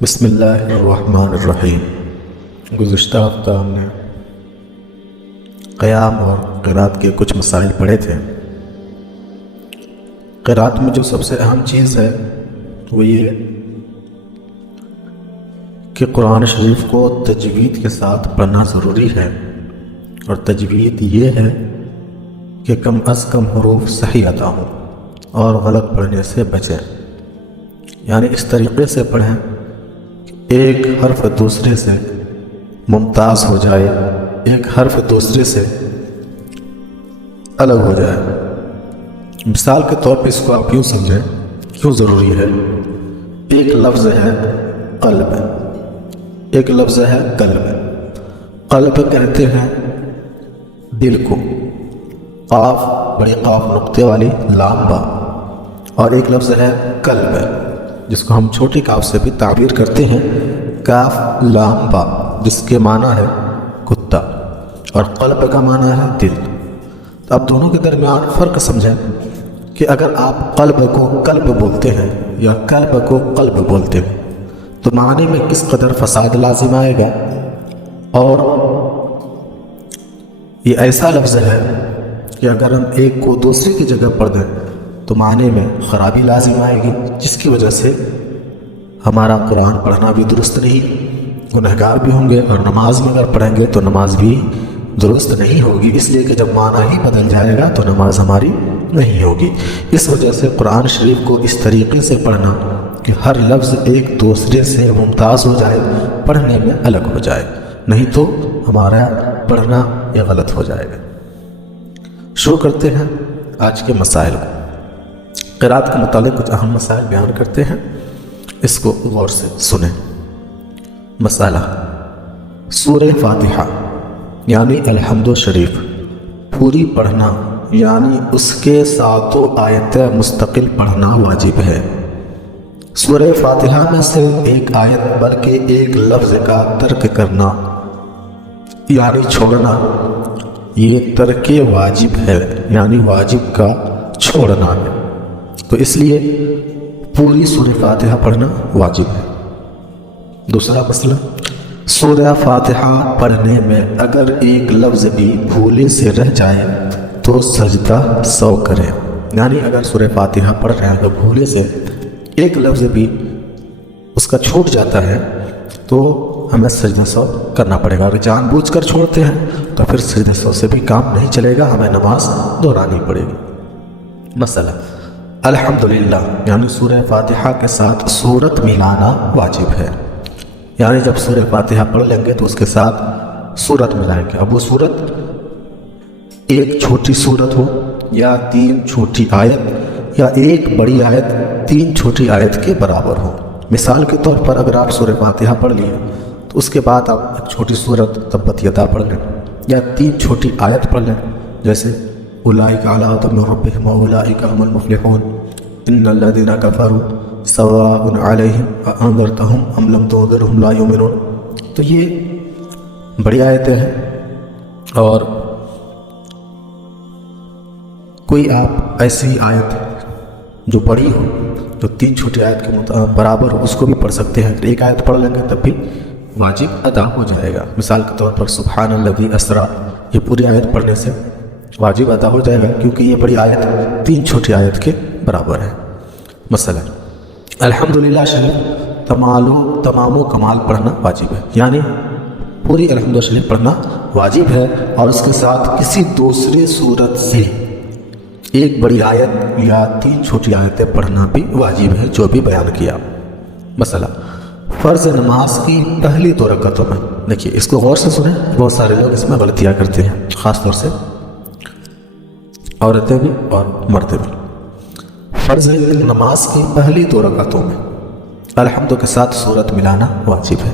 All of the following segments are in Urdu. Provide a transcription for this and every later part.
بسم اللہ الرحمن الرحیم۔ گزشتہ ہفتہ ہم نے قیام اور قرات کے کچھ مسائل پڑھے تھے۔ قرات میں جو سب سے اہم چیز ہے وہ یہ کہ قرآن شریف کو تجوید کے ساتھ پڑھنا ضروری ہے، اور تجوید یہ ہے کہ کم از کم حروف صحیح ادا ہوں اور غلط پڑھنے سے بچیں، یعنی اس طریقے سے پڑھیں ایک حرف دوسرے سے ممتاز ہو جائے، ایک حرف دوسرے سے الگ ہو جائے۔ مثال کے طور پہ اس کو آپ یوں سمجھیں، کیوں ضروری ہے۔ ایک لفظ ہے قلب، ایک لفظ ہے قلب۔ قلب کہتے ہیں دل کو، قاف بڑے قاف نقطے والی لام با، اور ایک لفظ ہے قلب جس کو ہم چھوٹی کاف سے بھی تعبیر کرتے ہیں، کاف لام با، جس کے معنی ہے کتا، اور قلب کا معنی ہے دل۔ تو اب دونوں کے درمیان فرق سمجھیں کہ اگر آپ قلب کو قلب بولتے ہیں یا قلب کو قلب بولتے ہیں تو معنی میں کس قدر فساد لازم آئے گا، اور یہ ایسا لفظ ہے کہ اگر ہم ایک کو دوسرے کی جگہ پڑھ دیں تو معنی میں خرابی لازم آئے گی، جس کی وجہ سے ہمارا قرآن پڑھنا بھی درست نہیں، گنہگار بھی ہوں گے، اور نماز میں اگر پڑھیں گے تو نماز بھی درست نہیں ہوگی، اس لیے کہ جب معنی ہی بدل جائے گا تو نماز ہماری نہیں ہوگی۔ اس وجہ سے قرآن شریف کو اس طریقے سے پڑھنا کہ ہر لفظ ایک دوسرے سے ممتاز ہو جائے، پڑھنے میں الگ ہو جائے، نہیں تو ہمارا پڑھنا یہ غلط ہو جائے گا۔ شروع کرتے ہیں آج کے مسائل کو۔ قرات کے متعلق کچھ اہم مسائل بیان کرتے ہیں، اس کو غور سے سنیں۔ مسئلہ: سورہ فاتحہ یعنی الحمد شریف پوری پڑھنا، یعنی اس کے ساتوں آیتیں مستقل پڑھنا واجب ہے۔ سورہ فاتحہ میں صرف ایک آیت بلکہ ایک لفظ کا ترک کرنا یعنی چھوڑنا، یہ ترک واجب ہے، یعنی واجب کا چھوڑنا ہے، تو اس لیے پوری سورہ فاتحہ پڑھنا واجب ہے۔ دوسرا مسئلہ: سورہ فاتحہ پڑھنے میں اگر ایک لفظ بھی بھولے سے رہ جائے تو سجدہ سو کریں، یعنی اگر سورہ فاتحہ پڑھ رہے ہیں تو بھولے سے ایک لفظ بھی اس کا چھوٹ جاتا ہے تو ہمیں سجدہ سو کرنا پڑے گا۔ اگر جان بوجھ کر چھوڑتے ہیں تو پھر سجدہ سو سے بھی کام نہیں چلے گا، ہمیں نماز دہرانی پڑے گی۔ مسئلہ: الحمدللہ یعنی سورہ فاتحہ کے ساتھ سورت ملانا واجب ہے، یعنی جب سورہ فاتحہ پڑھ لیں گے تو اس کے ساتھ سورت ملائیں گے۔ اب وہ سورت ایک چھوٹی سورت ہو یا تین چھوٹی آیت، یا ایک بڑی آیت تین چھوٹی آیت کے برابر ہو۔ مثال کے طور پر اگر آپ سورہ فاتحہ پڑھ لیے تو اس کے بعد آپ ایک چھوٹی سورت تبت یدا پڑھ لیں، یا تین چھوٹی آیت پڑھ لیں، جیسے اولئک علی ہدی من ربہم واولئک هم المفلحون، ان الذین کفروا سواء علیہم اانذرتہم ام لم تنذرہم لا یؤمنون۔ تو یہ بڑی آیتیں ہیں، اور کوئی آپ ایسی آیت جو بڑی ہو، جو تین چھوٹی آیت کے برابر ہو، اس کو بھی پڑھ سکتے ہیں۔ ایک آیت پڑھ لیں گے تب بھی واجب ادا ہو جائے گا۔ مثال کے طور پر سبحان الذی اسریٰ، یہ پوری آیت پڑھنے سے واجب ادا ہو جائے گا، کیونکہ یہ بڑی آیت تین چھوٹی آیت کے برابر ہے۔ مثلا الحمدللہ شریف تمام و کمال پڑھنا واجب ہے، یعنی پوری الحمدللہ شریف پڑھنا واجب ہے، اور اس کے ساتھ کسی دوسرے سورت سے ایک بڑی آیت یا تین چھوٹی آیتیں پڑھنا بھی واجب ہے، جو بھی بیان کیا۔ مثلا فرض نماز کی پہلی دو رکعتوں میں، دیکھیے اس کو غور سے سنیں، بہت سارے لوگ اس میں غلطیاں کرتے ہیں، خاص طور سے عورتیں بھی اور مرد بھی۔ فرض نماز کی پہلی دو رکعتوں میں الحمد کے ساتھ سورت ملانا واجب ہے،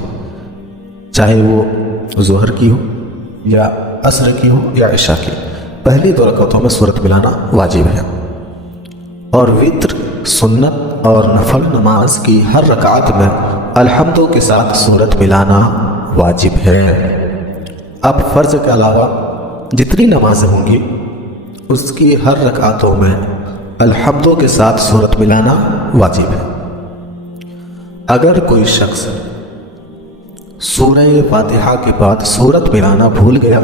چاہے وہ ظہر کی ہو یا عصر کی ہو یا عشاء کی، پہلی دو رکعتوں میں سورت ملانا واجب ہے۔ اور وتر، سنت اور نفل نماز کی ہر رکعت میں الحمد کے ساتھ سورت ملانا واجب ہے۔ اب فرض کے علاوہ جتنی نمازیں ہوں گی اس کی ہر رکعتوں میں الحمد کے ساتھ سورت ملانا واجب ہے۔ اگر کوئی شخص سورہ فاتحہ کے بعد سورت ملانا بھول گیا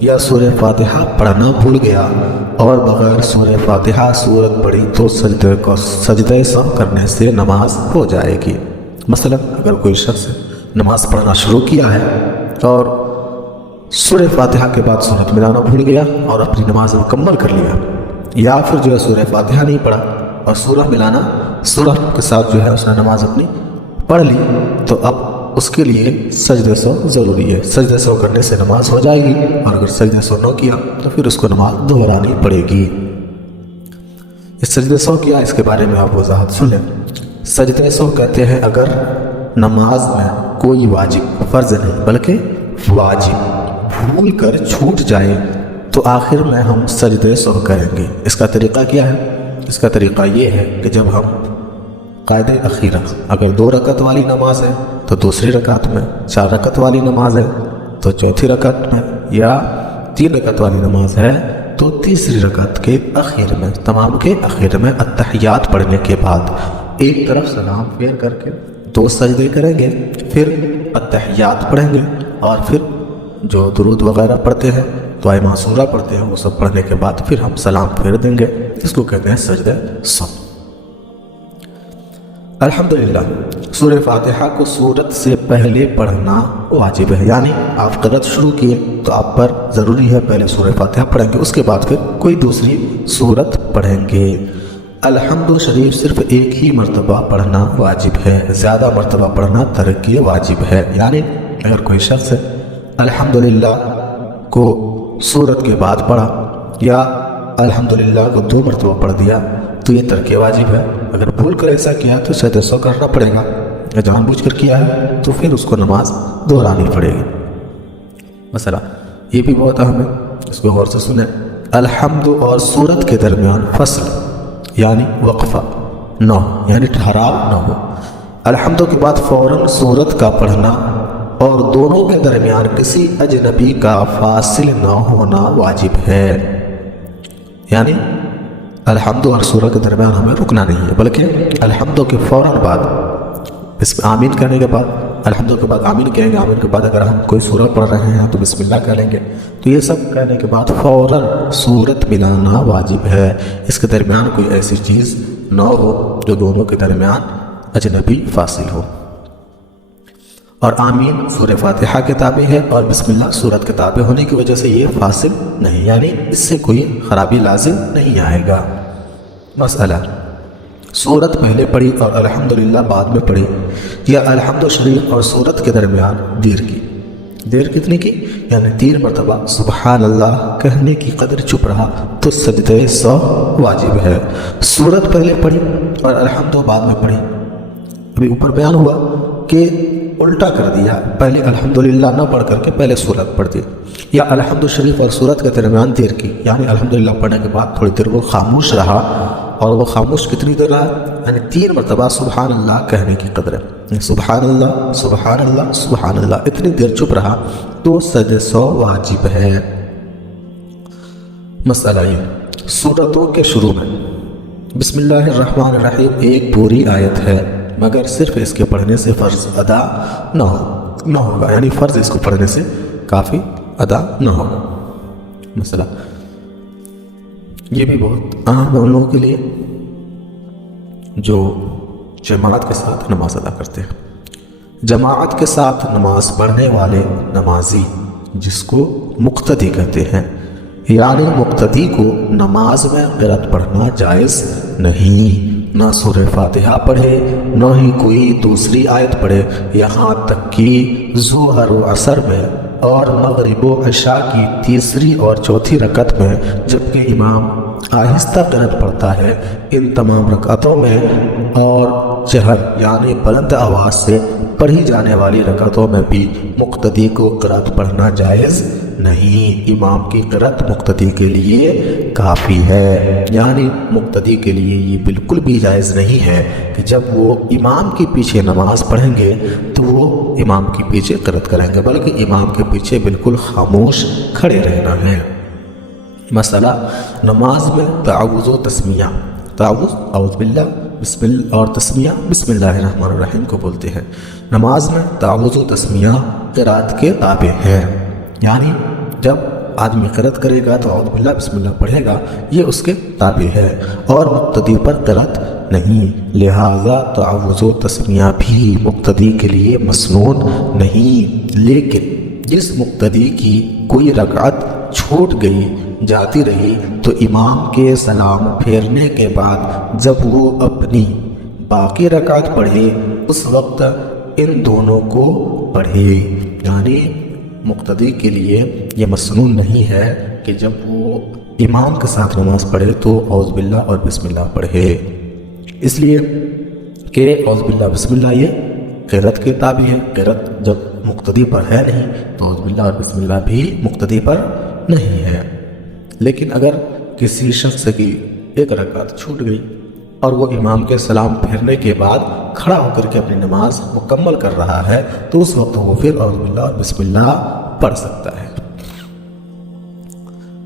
یا سورہ فاتحہ پڑھنا بھول گیا اور بغیر سورہ فاتحہ سورت پڑھی تو سجدہ سہو کرنے سے نماز ہو جائے گی۔ مثلا اگر کوئی شخص نماز پڑھنا شروع کیا ہے اور سورہ فاتحہ کے بعد سورت ملانا بھول گیا اور اپنی نماز مکمل کر لیا، یا پھر جو ہے سورہ فاتحہ نہیں پڑھا اور سورہ ملانا سورہ کے ساتھ جو ہے اس نے نماز اپنی پڑھ لی، تو اب اس کے لیے سجدہ سہو ضروری ہے۔ سجدہ سہو کرنے سے نماز ہو جائے گی، اور اگر سجدہ سہو نہ کیا تو پھر اس کو نماز دہرانی پڑے گی۔ اس سجدہ سہو کیا، اس کے بارے میں آپ وضاحت سن لیں۔ سجدہ سہو کہتے ہیں اگر نماز میں کوئی واجب، فرض نہیں بلکہ واجب بھول کر چھوٹ جائے تو آخر میں ہم سجدہ سہو کریں گے۔ اس کا طریقہ کیا ہے؟ اس کا طریقہ یہ ہے کہ جب ہم قاعدہ اخیرہ، اگر 2 رکعت والی نماز ہے تو دوسری رکعت میں، 4 رکعت والی نماز ہے تو چوتھی رکعت میں، یا 3 رکعت والی نماز ہے تو تیسری رکعت کے اخیر میں، تمام کے اخیر میں اتحیات پڑھنے کے بعد ایک طرف سلام پھیر کر کے 2 سجدے کریں گے، پھر اتحیات پڑھیں گے، اور پھر جو درود وغیرہ پڑھتے ہیں، دعائے معصورہ پڑھتے ہیں، وہ سب پڑھنے کے بعد پھر ہم سلام پھیر دیں گے۔ اس کو کہتے ہیں سجدہ سہو۔ الحمدللہ سورہ فاتحہ کو سورت سے پہلے پڑھنا واجب ہے، یعنی آپ قرأت شروع کیے تو آپ پر ضروری ہے پہلے سورہ فاتحہ پڑھیں گے، اس کے بعد پھر کوئی دوسری سورت پڑھیں گے۔ الحمد شریف صرف ایک ہی مرتبہ پڑھنا واجب ہے، زیادہ مرتبہ پڑھنا ترک واجب ہے۔ یعنی اگر کوئی شخص الحمدللہ کو سورت کے بعد پڑھا یا الحمدللہ کو 2 مرتبہ پڑھ دیا تو یہ ترک واجب ہے۔ اگر بھول کر ایسا کیا تو سجدہ سہو کرنا پڑے گا، یا جان بوجھ کر کیا ہے تو پھر اس کو نماز دہرانی پڑے گی۔ مثلا یہ بھی بہت اہم ہے، اس کو غور سے سنیں۔ الحمد اور سورت کے درمیان فصل یعنی وقفہ نہ ہو، یعنی ٹھہراؤ نہ ہو۔ الحمد کے بعد فوراً سورت کا پڑھنا اور دونوں کے درمیان کسی اجنبی کا فاصل نہ ہونا واجب ہے۔ یعنی الحمد اور سورت کے درمیان ہمیں رکنا نہیں ہے، بلکہ الحمد کے فوراً بعد اس میں آمین کہنے کے بعد، الحمد کے بعد آمین کہیں گے، آمین کے بعد اگر ہم کوئی سورت پڑھ رہے ہیں تو بسم اللہ کہہ لیں گے، تو یہ سب کہنے کے بعد فوراً سورت ملانا واجب ہے۔ اس کے درمیان کوئی ایسی چیز نہ ہو جو دونوں کے درمیان اجنبی فاصل ہو۔ اور آمین سورہ فاتحہ کے تابع ہے اور بسم اللہ سورت کے تابع ہونے کی وجہ سے یہ فاصل نہیں، یعنی اس سے کوئی خرابی لازم نہیں آئے گا۔ مسئلہ سورت پہلے پڑھی اور الحمدللہ بعد میں پڑھی، یا الحمد شریف اور سورت کے درمیان دیر کی، دیر کتنی کی؟ یعنی 3 مرتبہ سبحان اللہ کہنے کی قدر چپ رہا تو سجدہ سہو واجب ہے۔ سورت پہلے پڑھی اور الحمد بعد میں پڑھی، ابھی اوپر بیان ہوا کہ الٹا کر دیا، پہلے الحمدللہ نہ پڑھ کر کے پہلے سورت پڑھ دی، یا الحمد شریف اور سورت کے درمیان دیر کی، یعنی الحمدللہ پڑھنے کے بعد تھوڑی دیر وہ خاموش رہا، اور وہ خاموش کتنی دیر رہا؟ یعنی 3 مرتبہ سبحان اللہ کہنے کی قدر ہے، سبحان اللہ سبحان اللہ سبحان اللہ، اتنی دیر چپ رہا تو سجدہ سہو واجب ہے۔ مسئلہ یہ سورتوں کے شروع میں بسم اللہ الرحمن الرحیم ایک پوری آیت ہے، مگر صرف اس کے پڑھنے سے فرض ادا نہ ہوگا، یعنی فرض اس کو پڑھنے سے کافی ادا نہ ہوگا۔ مسئلہ یہ بھی بہت اہم ہے ان لوگوں کے لیے جو جماعت کے ساتھ نماز ادا کرتے ہیں۔ جماعت کے ساتھ نماز پڑھنے والے نمازی جس کو مقتدی کہتے ہیں، یعنی مقتدی کو نماز میں قرأت پڑھنا جائز نہیں، نہ سورہ فاتحہ پڑھے نہ ہی کوئی دوسری آیت پڑھے، یہاں تک کہ ظہر و عصر میں اور مغرب و عشاء کی تیسری اور چوتھی رکعت میں جبکہ امام آہستہ قرأت پڑھتا ہے، ان تمام رکعتوں میں اور جہر یعنی بلند آواز سے پڑھی جانے والی رکعتوں میں بھی مقتدی کو قرأت پڑھنا جائز نہیں، امام کی قرأت مقتدی کے لیے کافی ہے، یعنی مقتدی کے لیے یہ بالکل بھی جائز نہیں ہے کہ جب وہ امام کے پیچھے نماز پڑھیں گے تو وہ امام کے پیچھے قرأت کریں گے، بلکہ امام کے پیچھے بالکل خاموش کھڑے رہنا ہے۔ مسئلہ نماز میں تعوذ و تسمیہ، تعوذ اعوذ باللہ اور تسمیہ بسم اللہ الرحمن الرحیم کو بولتے ہیں۔ نماز میں تعوذ و تسمیہ قرات کے تابع ہے، یعنی جب آدمی قرات کرے گا تو اعوذ باللہ بسم اللہ پڑھے گا، یہ اس کے تابع ہے اور مقتدی پر قرات نہیں، لہذا تعوذ و تسمیہ بھی مقتدی کے لیے مسنون نہیں۔ لیکن جس مقتدی کی کوئی رکعت چھوٹ گئی جاتی رہی تو امام کے سلام پھیرنے کے بعد جب وہ اپنی باقی رکعت پڑھے اس وقت ان دونوں کو پڑھے، یعنی مقتدی کے لیے یہ مسنون نہیں ہے کہ جب وہ امام کے ساتھ نماز پڑھے تو اعوذ باللہ اور بسم اللہ پڑھے، اس لیے کہ اعوذ باللہ بسم اللہ یہ قرات کے تابع ہے۔ قرات جب مقتدی پر ہے نہیں تو اعوذ باللہ اور بسم اللہ بھی مقتدی پر نہیں ہے۔ لیکن اگر کسی شخص کی ایک رکعت چھوٹ گئی اور وہ امام کے سلام پھیرنے کے بعد کھڑا ہو کر کے اپنی نماز مکمل کر رہا ہے تو اس وقت وہ پھر اعوذ باللہ اور بسم اللہ پڑھ سکتا ہے۔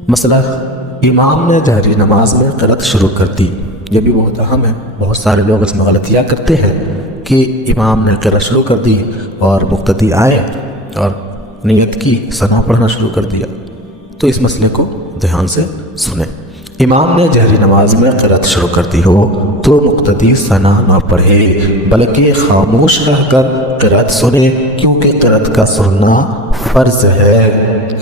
مسئلہ امام نے جہری نماز میں قرات شروع کر دی، یہ بھی بہت اہم ہے۔ بہت سارے لوگ اس میں غلطیاں کرتے ہیں کہ امام نے قرات شروع کر دی اور مقتدی آئے اور نیت کی ثنا پڑھنا شروع کر دیا، تو اس مسئلے کو دھیان سے سنیں۔ امام نے جہری نماز میں قرات شروع کر دی ہو تو مقتدی ثنا نہ پڑھے بلکہ خاموش رہ کر قرات سنے، کیونکہ قرات کا سننا فرض ہے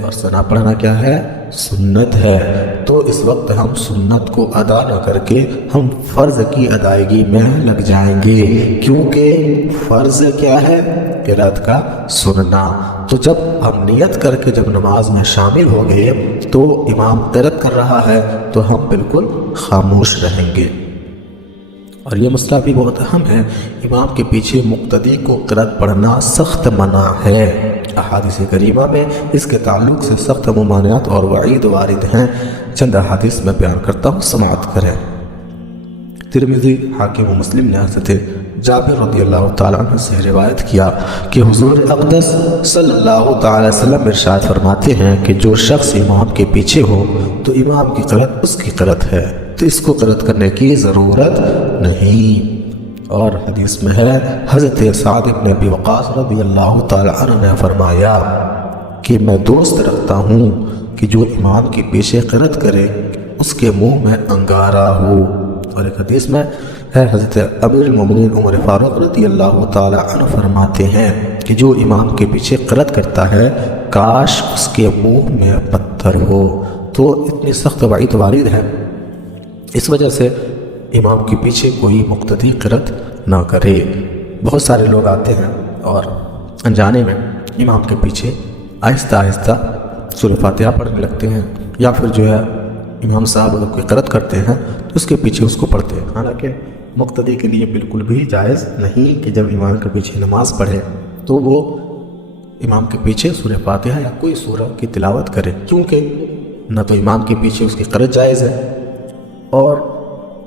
اور ثنا پڑھنا کیا ہے؟ سنت ہے۔ تو اس وقت ہم سنت کو ادا نہ کر کے ہم فرض کی ادائیگی میں لگ جائیں گے، کیونکہ فرض کیا ہے؟ قرات کا سننا۔ تو جب ہم نیت کر کے جب نماز میں شامل ہو گئے تو امام قرات کر رہا ہے تو ہم بالکل خاموش رہیں گے۔ اور یہ مسئلہ بھی بہت اہم ہے، امام کے پیچھے مقتدی کو قرات پڑھنا سخت منع ہے۔ احادیث کریمہ میں اس کے تعلق سے سخت ممانعات اور وعید وارد ہیں، چند احادیث میں بیان کرتا ہوں، سماعت کریں۔ ترمذی، حاکم و مسلم نے حضرت جابر رضی اللہ تعالیٰ عنہ سے روایت کیا کہ حضور اقدس صلی اللہ تعالی وسلم ارشاد فرماتے ہیں کہ جو شخص امام کے پیچھے ہو تو امام کی قرات اس کی قرات ہے، تو اس کو قرات کرنے کی ضرورت نہیں۔ اور حدیث میں ہے حضرت سعد بن ابی وقاص رضی اللہ تعالیٰ عنہ نے فرمایا کہ میں دوست رکھتا ہوں کہ جو امام کے پیچھے قرات کرے اس کے منہ میں انگارہ ہو۔ اور ایک حدیث میں ہے حضرت امیر المومنین عمر فاروق رضی اللہ تعالیٰ عنہ فرماتے ہیں کہ جو امام کے پیچھے قرات کرتا ہے کاش اس کے منہ میں پتھر ہو۔ تو اتنی سخت وعید وارد ہے، اس وجہ سے امام کے پیچھے کوئی مقتدی قرات نہ کرے۔ بہت سارے لوگ آتے ہیں اور انجانے میں امام کے پیچھے آہستہ آہستہ سورہ فاتحہ پڑھنے لگتے ہیں، یا پھر جو ہے امام صاحب اگر کوئی قرات کرتے ہیں تو اس کے پیچھے اس کو پڑھتے ہیں، حالانکہ مقتدی کے لیے بالکل بھی جائز نہیں کہ جب امام کے پیچھے نماز پڑھے تو وہ امام کے پیچھے سورہ فاتحہ یا کوئی سورہ کی تلاوت کرے، کیونکہ نہ تو امام کے پیچھے اس کی قرات جائز ہے، اور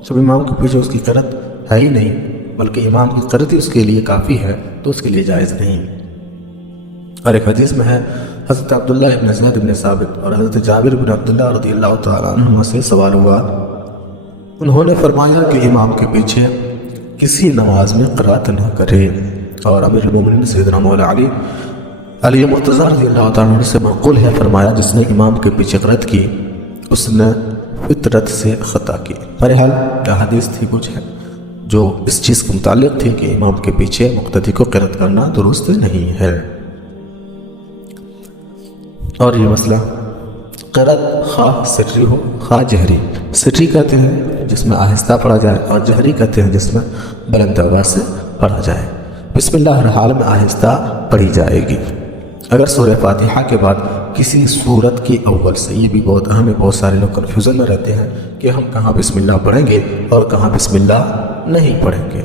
جب امام کے پیچھے اس کی قرات ہے ہی نہیں بلکہ امام کی قرات ہی اس کے لیے کافی ہے تو اس کے لیے جائز نہیں۔ اور ایک حدیث میں ہے حضرت عبداللہ ابن زید ابن ثابت اور حضرت جابر بن عبداللہ رضی اللہ تعالیٰ عنہ سے سوال ہوا، انہوں نے فرمایا کہ امام کے پیچھے کسی نماز میں قرات نہ کرے۔ اور امیر المومنین سیدنا مولا علی مرتضیٰ رضی اللہ تعالیٰ عنہ سے منقول ہے، فرمایا جس نے امام کے پیچھے قرات کی اس نے فطرت سے خطا کی۔ بہرحال حدیث تھی کچھ ہے جو اس چیز کے متعلق تھی کہ امام کے پیچھے مقتدی کو قرات کرنا درست نہیں ہے۔ اور یہ مسئلہ قرات خواہ سری ہو خواہ جہری، سری کہتے ہیں جس میں آہستہ پڑھا جائے اور جہری کہتے ہیں جس میں بلند آواز سے پڑھا جائے۔ بسم اللہ ہر حال میں آہستہ پڑھی جائے گی۔ اگر سورہ فاتحہ کے بعد کسی سورت کی اول سے، یہ بھی بہت اہم ہے، بہت سارے لوگ کنفیوژن میں رہتے ہیں کہ ہم کہاں بسم اللہ پڑھیں گے اور کہاں بسم اللہ نہیں پڑھیں گے۔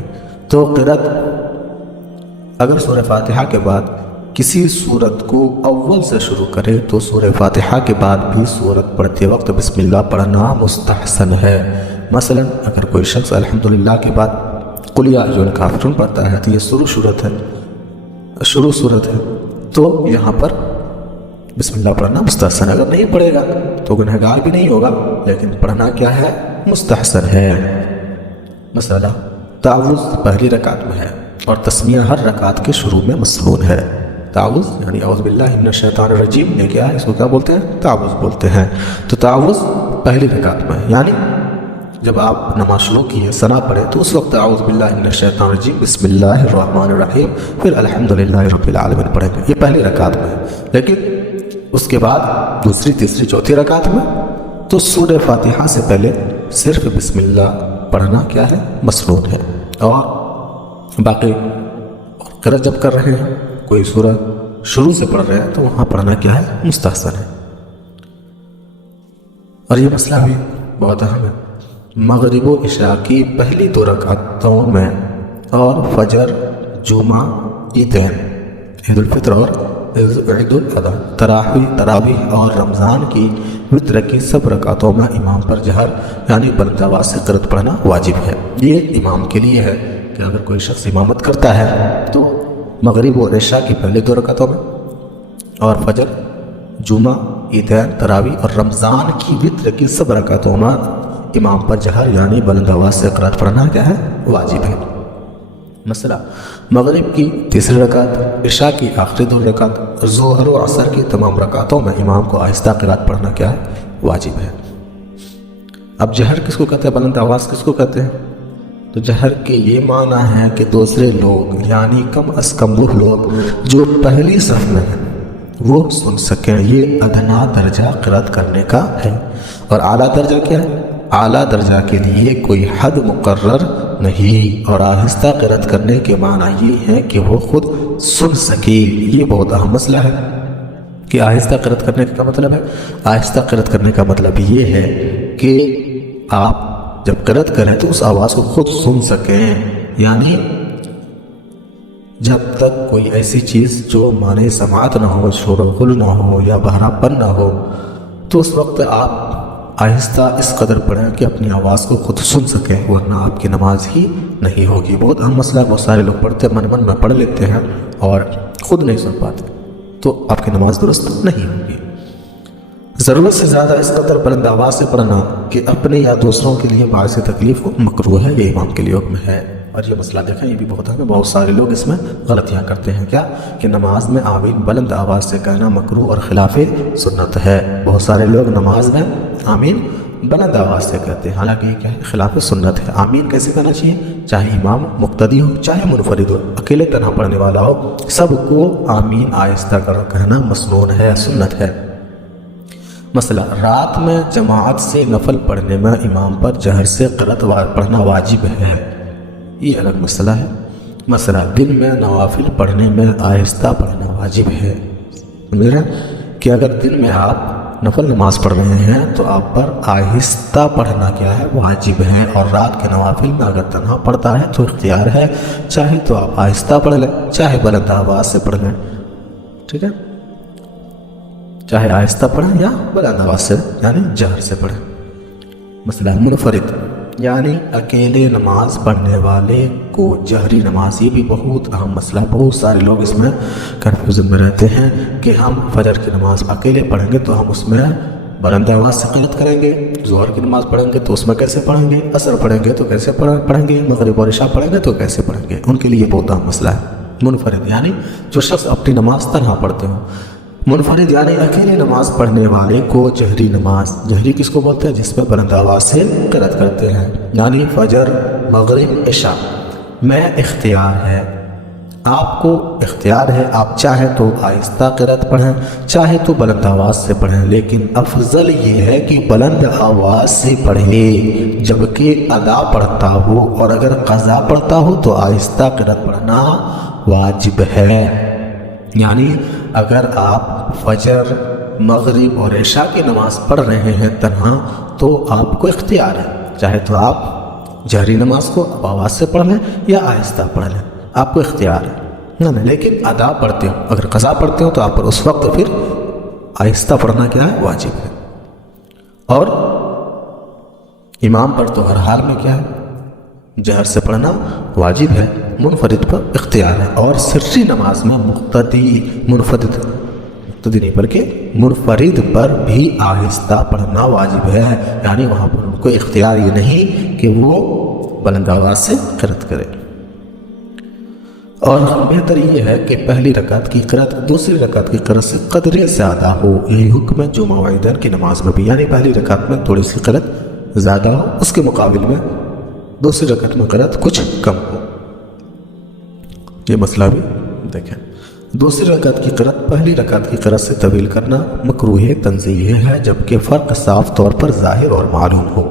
تو قرات اگر سورہ فاتحہ کے بعد کسی سورت کو اول سے شروع کرے تو سورہ فاتحہ کے بعد بھی سورت پڑھتے وقت بسم اللہ پڑھنا مستحسن ہے۔ مثلا اگر کوئی شخص الحمدللہ کے بعد قل یا ایھا الکافرون پڑھتا ہے تو یہ شروع صورت ہے، تو یہاں پر بسم اللہ پڑھنا مستحسن ہے۔ اگر نہیں پڑھے گا تو گنہگار بھی نہیں ہوگا، لیکن پڑھنا کیا ہے؟ مستحسن ہے۔ مسئلہ تعوذ پہلی رکعت میں ہے اور تسمیہ ہر رکعت کے شروع میں مسنون ہے۔ تعوذ یعنی اعوذ باللہ من الشیطان الرجیم یہ کیا ہے؟ اس کو کیا بولتے ہیں؟ تعوذ بولتے ہیں۔ تو تعوذ پہلی رکعت میں ہے، یعنی جب آپ نماز شروع کیے ثنا پڑھیں تو اس وقت اعوذ باللہ من الشیطان الرجیم بسم اللہ الرحمن الرحیم پھر الحمدللہ رب العالمین پڑھیں گے، یہ پہلی رکعت میں ہے۔ لیکن اس کے بعد دوسری تیسری چوتھی رکعت میں تو سورہ فاتحہ سے پہلے صرف بسم اللہ پڑھنا کیا ہے؟ مسنون ہے، اور باقی قرأت جب کر رہے ہیں کوئی سورہ شروع سے پڑھ رہے ہیں تو وہاں پڑھنا کیا ہے؟ مستحسن ہے۔ اور یہ مسئلہ بھی بہت اہم ہے۔ مغرب و عشاء کی پہلی 2 رکعتوں میں اور فجر، جمعہ، عیدین، عید الفطر اور عید الاضحیٰ، تراویح اور رمضان کی وتر کی سب رکعتوں میں امام پر جہر یعنی بلند آواز سے قرأت پڑھنا واجب ہے۔ یہ امام کے لیے ہے کہ اگر کوئی شخص امامت کرتا ہے تو مغرب و عشاء کی پہلے 2 رکعتوں میں اور فجر، جمعہ، عیدین، تراویح اور رمضان کی وتر کی سب رکعتوں میں امام پر جہر یعنی بلند آواز سے قرأت پڑھنا کیا ہے؟ واجب ہے۔ مسئلہ مغرب کی تیسری رکعت، عشاء کی آخری 2 رکعت، ظہر و عصر کی تمام رکعتوں میں امام کو آہستہ قرأت پڑھنا کیا ہے؟ واجب ہے۔ اب جہر کس کو کہتے ہیں؟ بلند آواز کس کو کہتے ہیں؟ تو جہر کے یہ معنی ہے کہ دوسرے لوگ یعنی کم از کم وہ لوگ جو پہلی صف میں ہیں وہ سن سکیں، یہ ادنا درجہ قرأت کرنے کا ہے۔ اور اعلیٰ درجہ کیا ہے؟ اعلیٰ درجہ کے لیے کوئی حد مقرر نہیں، اور آہستہ قرأت کرنے کے معنی یہ ہے کہ وہ خود سن سکے۔ یہ بہت اہم مسئلہ ہے کہ آہستہ قرأت کرنے کا مطلب ہے، آہستہ قرأت کرنے کا مطلب یہ ہے کہ آپ جب قرأت کریں تو اس آواز کو خود سن سکیں، یعنی جب تک کوئی ایسی چیز جو معنی سماعت نہ ہو، شور و غل نہ ہو یا بہرا پن نہ ہو، تو اس وقت آپ آہستہ اس قدر پڑھیں کہ اپنی آواز کو خود سن سکیں، ورنہ آپ کی نماز ہی نہیں ہوگی۔ بہت اہم مسئلہ، بہت سارے لوگ پڑھتے من میں پڑھ لیتے ہیں اور خود نہیں سن پاتے، تو آپ کی نماز درست نہیں ہوگی۔ ضرورت سے زیادہ اس قدر بلند آواز سے پڑھنا کہ اپنے یا دوسروں کے لیے باعث تکلیف مکروہ ہے، یہ امام کے لیے حکم ہے۔ اور یہ مسئلہ دیکھیں، یہ بھی بہت ہے، بہت سارے لوگ اس میں غلطیاں کرتے ہیں، کیا کہ نماز میں آمین بلند آواز سے کہنا مکروہ اور خلاف سنت ہے۔ بہت سارے لوگ نماز میں آمین بلند آواز سے کہتے ہیں، حالانکہ یہ کیا ہے؟ خلاف سنت ہے۔ آمین کیسے کہنا چاہیے؟ چاہے امام مقتدی ہو، چاہے منفرد ہو، اکیلے تنہا پڑھنے والا ہو، سب کو آمین آہستہ کر کہنا مسنون ہے، سنت ہے۔ مسئلہ رات میں جماعت سے نفل پڑھنے میں امام پر جہر سے قرأت پڑھنا واجب ہے، یہ الگ مسئلہ ہے۔ مسئلہ دن میں نوافل پڑھنے میں آہستہ پڑھنا واجب ہے۔ سمجھ رہے ہیں کہ اگر دن میں آپ نفل نماز پڑھ رہے ہیں تو آپ پر آہستہ پڑھنا کیا ہے؟ واجب ہے۔ اور رات کے نوافل میں اگر تنہا پڑھتا ہے تو اختیار ہے، چاہے تو آپ آہستہ پڑھ لیں، چاہے بلند آواز سے پڑھ لیں، ٹھیک ہے؟ چاہے آہستہ پڑھیں یا بلند آواز سے یعنی جہر سے پڑھیں۔ مسئلہ منفرد یعنی اکیلے نماز پڑھنے والے کو جہری نماز، یہ بھی بہت اہم مسئلہ، بہت سارے لوگ اس میں کنفیوژن میں رہتے ہیں کہ ہم فجر کی نماز اکیلے پڑھیں گے تو ہم اس میں بلند آواز سے قرأت کریں گے، ظہر کی نماز پڑھیں گے تو اس میں کیسے پڑھیں گے، عصر پڑھیں گے تو کیسے پڑھیں گے، مغرب اور عشاء پڑھیں گے تو کیسے پڑھیں گے۔ ان کے لیے بہت اہم مسئلہ ہے۔ منفرد یعنی جو شخص اپنی نماز تنہا پڑھتے ہوں، منفرد یعنی اکیلے نماز پڑھنے والے کو جہری نماز، جہری کس کو بولتے ہیں؟ جس میں بلند آواز سے قرأت کرتے ہیں، یعنی فجر، مغرب، عشاء میں اختیار ہے، آپ کو اختیار ہے، آپ چاہے تو آہستہ قرأت پڑھیں، چاہے تو بلند آواز سے پڑھیں، لیکن افضل یہ ہے کہ بلند آواز سے پڑھیں جبکہ ادا پڑھتا ہو، اور اگر قضا پڑھتا ہو تو آہستہ قرأت پڑھنا واجب ہے۔ یعنی اگر آپ فجر، مغرب اور عشاء کی نماز پڑھ رہے ہیں تنہا تو آپ کو اختیار ہے، چاہے تو آپ جہری نماز کو آواز سے پڑھ لیں یا آہستہ پڑھ لیں، آپ کو اختیار ہے نا۔ لیکن ادا پڑھتے ہو، اگر قضا پڑھتے ہو تو آپ پر اس وقت پھر آہستہ پڑھنا کیا ہے؟ واجب ہے۔ اور امام پر تو ہر حال میں کیا ہے؟ جہر سے پڑھنا واجب ہے، منفرد پر اختیار ہے۔ اور سری نماز میں منفرد نہیں بلکہ منفرد پر بھی آہستہ پڑھنا واجب ہے، یعنی وہاں پر ان کو اختیار یہ نہیں کہ وہ بلند آواز سے قرأت کرے۔ اور بہتر یہ ہے کہ پہلی رکعت کی قرأت دوسری رکعت کی قرأت سے قدرے زیادہ ہو۔ یہی حکم ہے جمعہ و عیدین کی نماز میں بھی، یعنی پہلی رکعت میں تھوڑی سی قرأت زیادہ ہو، اس کے مقابل میں دوسری رکعت میں قرأت کچھ کم ہو۔ یہ مسئلہ بھی دیکھیں۔ دوسری رکعت کی قرأت پہلی رکعت کی قرأت سے طویل کرنا مکروہ تنزیہ ہے، جبکہ فرق صاف طور پر ظاہر اور معلوم ہو۔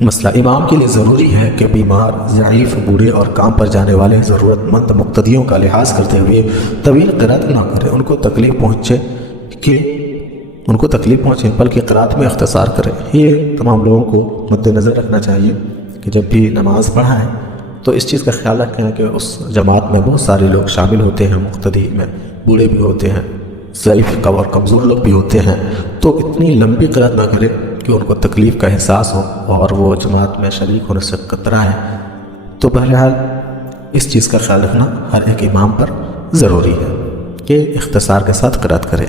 مسئلہ امام کے لیے ضروری ہے کہ بیمار، ضعیف، بوڑھے اور کام پر جانے والے ضرورت مند مقتدیوں کا لحاظ کرتے ہوئے طویل قرأت نہ کرے، ان کو تکلیف پہنچے بلکہ قرأت میں اختصار کرے۔ یہ تمام لوگوں کو مد نظر رکھنا چاہیے کہ جب بھی نماز پڑھائیں تو اس چیز کا خیال رکھیں کہ اس جماعت میں بہت سارے لوگ شامل ہوتے ہیں، مقتدی میں بوڑھے بھی ہوتے ہیں، ضعیف اور کمزور لوگ بھی ہوتے ہیں، تو اتنی لمبی قرأت نہ کرے کہ ان کو تکلیف کا احساس ہو اور وہ جماعت میں شریک ہونے سے کترائیں۔ تو بہرحال اس چیز کا خیال رکھنا ہر ایک امام پر ضروری ہے کہ اختصار کے ساتھ قرأت کرے۔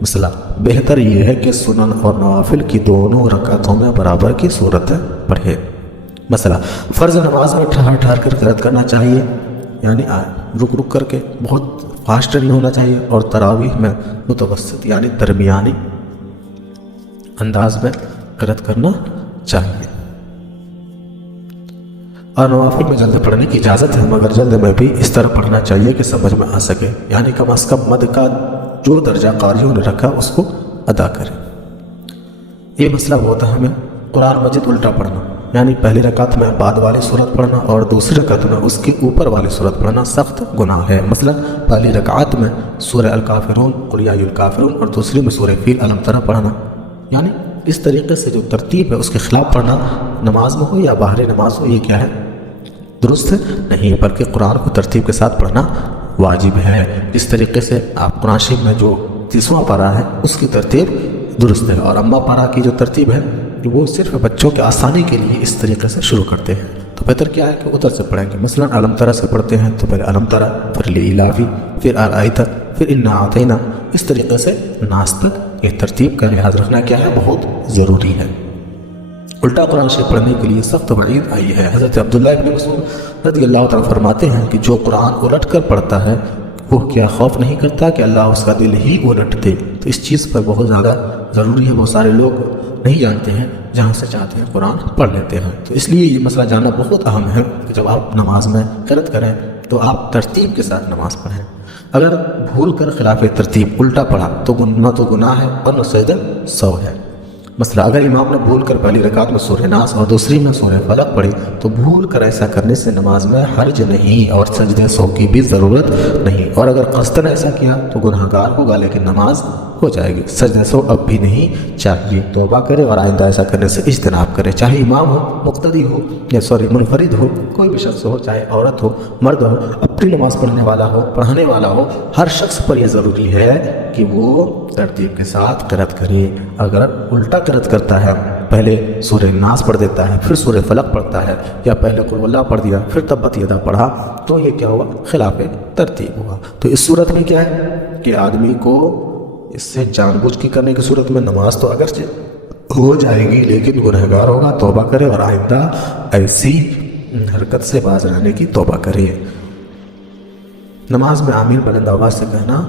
مسئلہ بہتر یہ ہے کہ سنن اور نوافل کی دونوں رکعتوں میں برابر کی صورتیں پڑھے۔ مسئلہ فرض نماز میں ٹھہر ٹھہر کر قرأت کرنا چاہیے، یعنی رک رک کر کے، بہت فاسٹ نہیں ہونا چاہیے، اور تراویح میں متوسط یعنی درمیانی انداز میں قرأت کرنا چاہیے۔ اور نوافل میں جلد پڑھنے کی اجازت ہے، مگر جلد میں بھی اس طرح پڑھنا چاہیے کہ سمجھ میں آ سکے، یعنی کم از کم مد کا جو درجہ قاریوں نے رکھا اس کو ادا کرے۔ یہ مسئلہ ہوتا ہے ہمیں قرآن مجید الٹا پڑھنا، یعنی پہلی رکعت میں بعد والی سورت پڑھنا اور دوسری رکعت میں اس کے اوپر والی سورت پڑھنا سخت گناہ ہے۔ مثلا پہلی رکعت میں سورہ الکافرون، قل یا ایھا الکافرون، اور دوسری میں سورہ فیل الم تری پڑھنا، یعنی اس طریقے سے جو ترتیب ہے اس کے خلاف پڑھنا، نماز میں ہو یا باہر نماز ہو، یہ کیا ہے؟ درست نہیں، بلکہ قرآن کو ترتیب کے ساتھ پڑھنا واجب ہے۔ اس طریقے سے آپ قرآن شریف میں جو 30واں پارہ ہے اس کی ترتیب درست ہے، اور اما پارہ کی جو ترتیب ہے وہ صرف بچوں کے آسانی کے لیے اس طریقے سے شروع کرتے ہیں۔ تو بہتر کیا ہے کہ ادھر سے پڑھیں گے، مثلا الم تری سے پڑھتے ہیں تو پہلے الم تری، پھر لإلافی، پھر ارأیت، پھر انا اعطینا، اس طریقے سے ناس تک۔ یہ ترتیب کا لحاظ رکھنا کیا ہے؟ بہت ضروری ہے۔ الٹا قرآن شریف پڑھنے کے لیے سخت وعید آئی ہے۔ حضرت عبداللہ ابن مسعود رضی اللہ تعالیٰ فرماتے ہیں کہ جو قرآن الٹ کر پڑھتا ہے وہ کیا خوف نہیں کرتا کہ اللہ اس کا دل ہی الٹ دے؟ تو اس چیز پر بہت زیادہ ضروری ہے، بہت سارے لوگ نہیں جانتے ہیں، جہاں سے چاہتے ہیں قرآن پڑھ لیتے ہیں۔ تو اس لیے یہ مسئلہ جاننا بہت اہم ہے کہ جب آپ نماز میں قرأت کریں تو آپ ترتیب کے ساتھ نماز پڑھیں۔ اگر بھول کر خلاف ترتیب الٹا پڑھا تو گناہ ہے اور نہ سجدہ سہو ہے۔ مثلا اگر امام نے بھول کر پہلی رکعت میں سورہ ناس اور دوسری میں سورہ فلق پڑھی تو بھول کر ایسا کرنے سے نماز میں حرج نہیں اور سجدہ سہو کی بھی ضرورت نہیں، اور اگر قصداً ایسا کیا تو گناہگار ہوگا لیکن نماز ہو جائے گی۔ سجدہ سہو اب بھی نہیں چاہیے، توبہ کرے اور آئندہ ایسا کرنے سے اجتناب کرے، چاہے امام ہو، مقتدی ہو یا منفرد ہو، کوئی بھی شخص ہو، چاہے عورت ہو، مرد ہو، اپنی نماز پڑھنے والا ہو، پڑھانے والا ہو، ہر شخص پر یہ ضروری ہے کہ وہ ترتیب کے ساتھ قرأت کرے۔ اگر الٹا قرأت کرتا ہے، پہلے سورہ ناس پڑھ دیتا ہے پھر سورہ فلق پڑھتا ہے، یا پہلے قل اللہ پڑھ دیا پھر تبت یدا پڑھا، تو یہ کیا ہوا؟ خلاف ترتیب ہوا۔ تو اس صورت میں کیا ہے کہ آدمی کو اس سے جان بوجھ کے کرنے کی صورت میں نماز تو اگرچہ ہو جائے گی لیکن گنہگار ہوگا، توبہ کرے اور آئندہ ایسی حرکت سے باز رہنے کی توبہ کرے۔ نماز میں آمین بلند آواز سے کہنا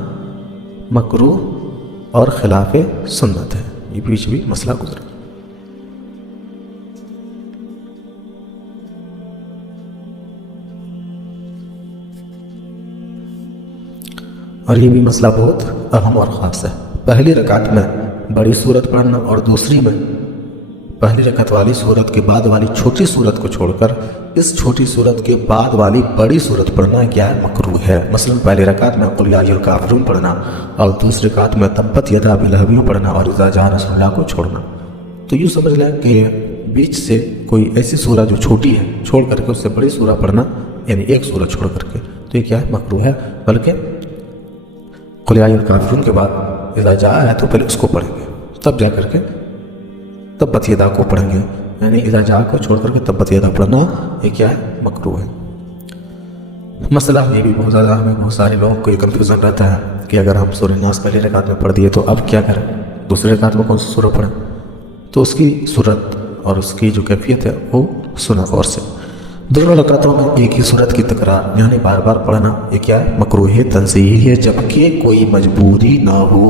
مکروہ اور خلاف سنت ہے، یہ بیچ بھی مسئلہ گزرا۔ اور یہ بھی مسئلہ بہت اہم اور خاص ہے۔ پہلی رکعت میں بڑی سورت پڑھنا اور دوسری میں پہلی رکعت والی سورت کے بعد والی چھوٹی سورت کو چھوڑ کر اس چھوٹی سورت کے بعد والی بڑی سورت پڑھنا کیا ہے؟ مکروہ ہے۔ مثلا پہلی رکعت میں قل یا ایھا الکافرون پڑھنا اور دوسری رکعت میں تبت یدا ابی لہب پڑھنا اور اذا جاء نصر اللہ کو چھوڑنا۔ تو یوں سمجھ لیں کہ بیچ سے کوئی ایسی سورہ جو چھوٹی ہے چھوڑ کر کے اس سے بڑی سورہ پڑھنا، یعنی ایک سورہ چھوڑ کر کے، تو یہ کیا ہے؟ مکروہ ہے۔ بلکہ قل یا ایھا الکافرون کے بعد اذا جاء ہے تو پہلے اس کو پڑھیں گے، تب جا کر کے تبت یدا کو پڑھیں گے، یعنی اذا جاء کو چھوڑ کر کے تبت یدا پڑھنا یہ کیا ہے؟ مکروہ ہے۔ مسئلہ یہ بھی بہت زیادہ ہمیں بہت سارے لوگوں کو یہ کنفیوژن رہتا ہے کہ اگر ہم سورہ ناس پہلی رکعت میں پڑھ دیے تو اب کیا کریں؟ دوسری رکعت میں کون سی سورہ پڑھیں؟ تو اس کی صورت اور اس کی جو کیفیت ہے وہ سنا غور سے۔ دونوں رکعتوں میں ایک ہی صورت کی تکرار یعنی بار بار پڑھنا یہ کیا ہے؟ مکروہ تنزیہی ہے، جبکہ کوئی مجبوری نہ ہو،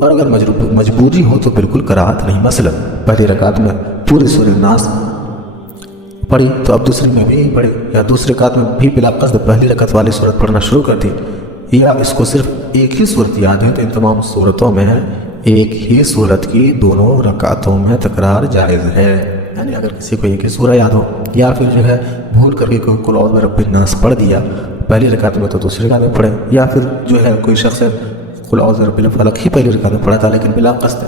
اور اگر مجبوری ہو تو بالکل کراہت نہیں۔ مثلا پہلی رکعت میں پوری سورۃ الناس پڑھی تو اب دوسری میں بھی پڑھی، یا دوسری رکعت میں بھی بلا قصد پہلی رکعت والی صورت پڑھنا شروع کر دی، یا اس کو صرف ایک ہی صورت یاد ہے تو ان تمام صورتوں میں ایک ہی صورت کی دونوں رکعتوں میں تکرار جائز ہے۔ یعنی اگر کسی کو ایک ہی سورہ یاد ہو، یا پھر جو ہے بھول کر کے کوئی قل اعوذ برب الناس پڑھ دیا پہلی رکعت میں تو دوسری رکعت میں پڑھے، یا پھر جو ہے کوئی شخص قل اعوذ برب الفلق ہی پہلی رکعت میں پڑھا تھا لیکن بلا قصد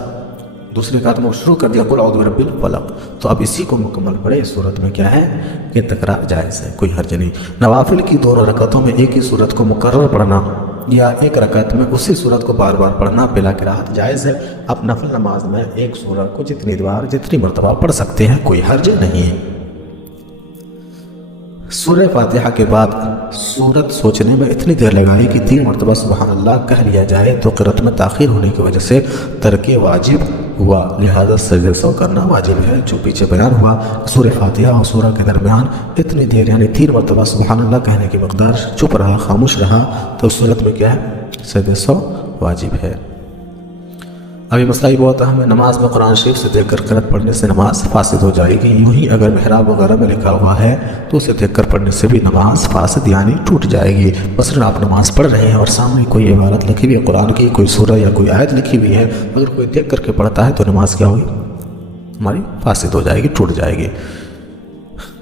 دوسری رکعت میں شروع کر دیا قل اعوذ برب الفلق، تو اب اسی کو مکمل پڑھے۔ اس صورت میں کیا ہے کہ تکرار جائز ہے، کوئی حرج نہیں۔ نوافل کی دونوں رکعتوں میں ایک ہی صورت کو مکرر پڑھنا یا ایک رکعت میں اسی صورت کو بار بار پڑھنا بلا کراہت جائز ہے۔ اب نفل نماز میں ایک صورت کو جتنی بار جتنی مرتبہ پڑھ سکتے ہیں، کوئی حرج نہیں ہے۔ سورہ فاتحہ کے بعد سورت سوچنے میں اتنی دیر لگائی کہ 3 مرتبہ سبحان اللہ کہہ لیا جائے تو قرأت میں تاخیر ہونے کی وجہ سے ترک واجب ہوا، لہذا سجدہ سہو کرنا واجب ہے۔ جو پیچھے بیان ہوا سورہ فاتحہ اور سورہ کے درمیان اتنی دیر یعنی 3 مرتبہ سبحان اللہ کہنے کی مقدار چپ رہا، خاموش رہا، تو صورت میں کیا ہے؟ سجدہ سہو واجب ہے۔ ابھی مسئلہ ہی بہت اہم ہے، نماز میں قرآن شریف سے دیکھ کر قرأت پڑھنے سے نماز فاسد ہو جائے گی۔ یوں ہی اگر محراب وغیرہ میں لکھا ہوا ہے تو اسے دیکھ کر پڑھنے سے بھی نماز فاسد یعنی ٹوٹ جائے گی۔ مثلا آپ نماز پڑھ رہے ہیں اور سامنے کوئی عبارت لکھی ہوئی ہے قرآن کی، کوئی سورہ یا کوئی آیت لکھی ہوئی ہے، اگر کوئی دیکھ کر کے پڑھتا ہے تو نماز کیا ہوگی؟ ہماری فاسد ہو جائے گی، ٹوٹ جائے گی۔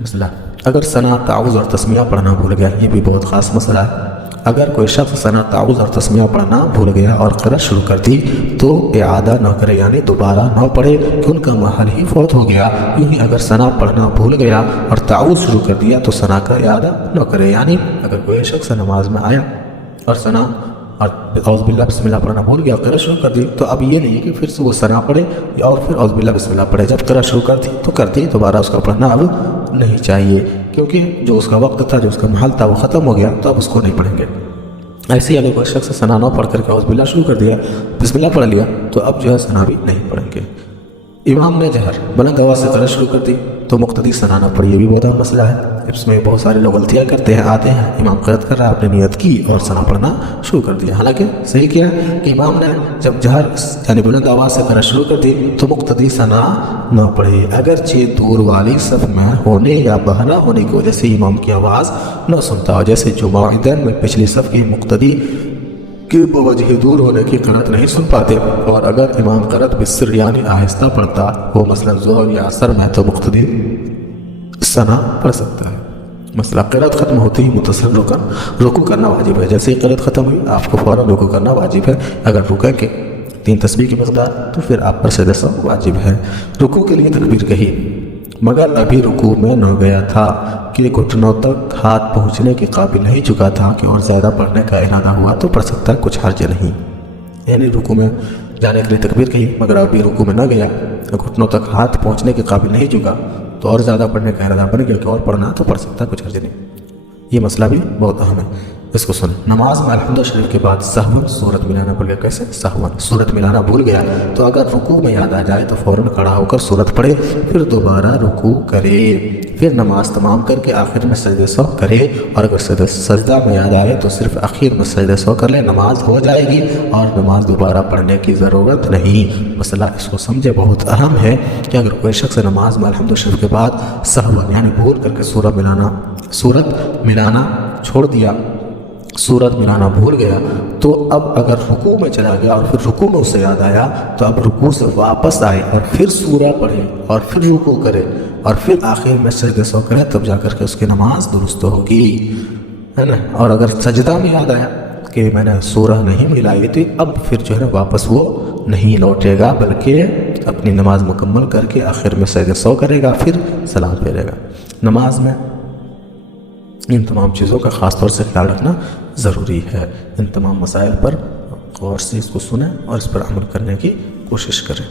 مسئلہ اگر ثنا، تعوذ اور تسمیہ پڑھنا بھول گیا، یہ بھی بہت خاص مسئلہ ہے۔ اگر کوئی شخص ثنا، تعوذ اور تسمیہ پڑھنا بھول گیا اور قرأت شروع کر دی تو اعادہ نہ کرے یعنی دوبارہ نہ پڑھے کہ ان کا محل ہی فوت ہو گیا۔ یوں ہی اگر ثنا پڑھنا بھول گیا اور تعوذ شروع کر دیا تو ثنا کا اعادہ نہ کرے، یعنی اگر کوئی شخص نماز میں آیا اور ثنا اور اعوذ باللہ بسم اللہ پڑھنا بھول گیا، قرأت شروع کر دی، تو اب یہ نہیں کہ پھر سے وہ ثنا پڑھے اور پھر اعوذ باللہ بسم اللہ پڑھے۔ جب قرأت شروع کر دی تو کر دی، دوبارہ اس کا پڑھنا اب نہیں چاہیے، کیونکہ جو اس کا وقت تھا، جو اس کا محل تھا وہ ختم ہو گیا، تو اب اس کو نہیں پڑھیں گے۔ ایسے ہی اگر کوئی شخص ثنا نہ پڑھ کر کے اعوذ باللہ شروع کر دیا، بسم اللہ پڑھ لیا، تو اب جو ہے ثنا بھی نہیں پڑھیں گے۔ امام نے جہر بلند آواز سے قرأت شروع کر دی تو مقتدی ثنا نہ پڑھی، یہ بھی بہت اہم مسئلہ ہے۔ اس میں بہت سارے لوگ غلطیاں کرتے ہیں، آتے ہیں امام قرأت کر رہا ہے، اپنے نیت کی اور ثنا پڑھنا شروع کر دیا، حالانکہ صحیح کیا ہے کہ امام نے جب جہر یعنی بلند آواز سے قرأت شروع کر دی تو مقتدی ثنا نہ پڑھے، اگرچہ دور والی صف میں ہونے یا بہرا ہونے کی وجہ سے امام کی آواز نہ سنتا ہو، جیسے جو معیدین میں پچھلی صف کی مقتدی کہ بوجہ دور ہونے کی قرأت نہیں سن پاتے، اور اگر امام قرأت بالسر یعنی آہستہ پڑھتا ہو مثلا ظہر یا عصر میں تو مقتدی ثنا پڑھ سکتا ہے۔ مثلا قرأت ختم ہوتے ہی متصل رکوع کرنا واجب ہے، جیسے ہی قرأت ختم ہوئی آپ کو فوراً رکوع کرنا واجب ہے۔ اگر رکوع کے 3 تسبیح کی مقدار تو پھر آپ پر سجدہ سہو واجب ہے۔ رکوع کے لیے تکبیر کہی مگر ابھی رکوع میں نہ گیا تھا کہ گھٹنوں تک ہاتھ پہنچنے کے قابل نہیں چکا تھا کہ اور زیادہ پڑھنے کا ارادہ ہوا تو پڑھ سکتا ہے، کچھ حرج نہیں۔ یعنی رکوع میں جانے کے لیے تکبیر کہی مگر ابھی رکوع میں نہ گیا، گھٹنوں تک ہاتھ پہنچنے کے قابل نہیں چکا تو اور زیادہ پڑھنے کا ارادہ بن گیا کہ اور پڑھنا تو پڑھ سکتا ہے، کچھ حرج نہیں۔ یہ مسئلہ بھی بہت اہم ہے، اس کو سن۔ نماز میں الحمد شریف کے بعد سہون صورت ملانا بھول گیا، کیسے سہون صورت ملانا بھول گیا تو اگر رکوع میں یاد آ جائے تو فوراً کھڑا ہو کر صورت پڑھے، پھر دوبارہ رکوع کرے، پھر نماز تمام کر کے آخر میں سجدہ سہو کرے، اور اگر سجدہ میں یاد آئے تو صرف آخر میں سجدہ سہو کر لے، نماز ہو جائے گی اور نماز دوبارہ پڑھنے کی ضرورت نہیں۔ مسئلہ اس کو سمجھے، بہت اہم ہے کہ اگر کوئی شخص نماز میں الحمد شریف کے بعد سہون یعنی بھول کر کے صورت ملانا چھوڑ دیا، صورت ملانا بھول گیا، تو اب اگر رکوع میں چلا گیا اور پھر رکوع میں اسے یاد آیا تو اب رکوع سے واپس آئے اور پھر سورہ پڑھے اور پھر رکوع کرے اور پھر آخر میں سجدہ سہو کرے، تب جا کر کے اس کی نماز درست ہوگی، ہے نا۔ اور اگر سجدہ میں یاد آیا کہ میں نے سورہ نہیں ملائی تو اب پھر جو ہے واپس وہ نہیں لوٹے گا، بلکہ اپنی نماز مکمل کر کے آخر میں سجدہ سہو کرے گا، پھر سلام پھیرے گا۔ نماز میں ان تمام چیزوں کا خاص طور سے خیال رکھنا ضروری ہے۔ ان تمام مسائل پر غور سے اس کو سنیں اور اس پر عمل کرنے کی کوشش کریں۔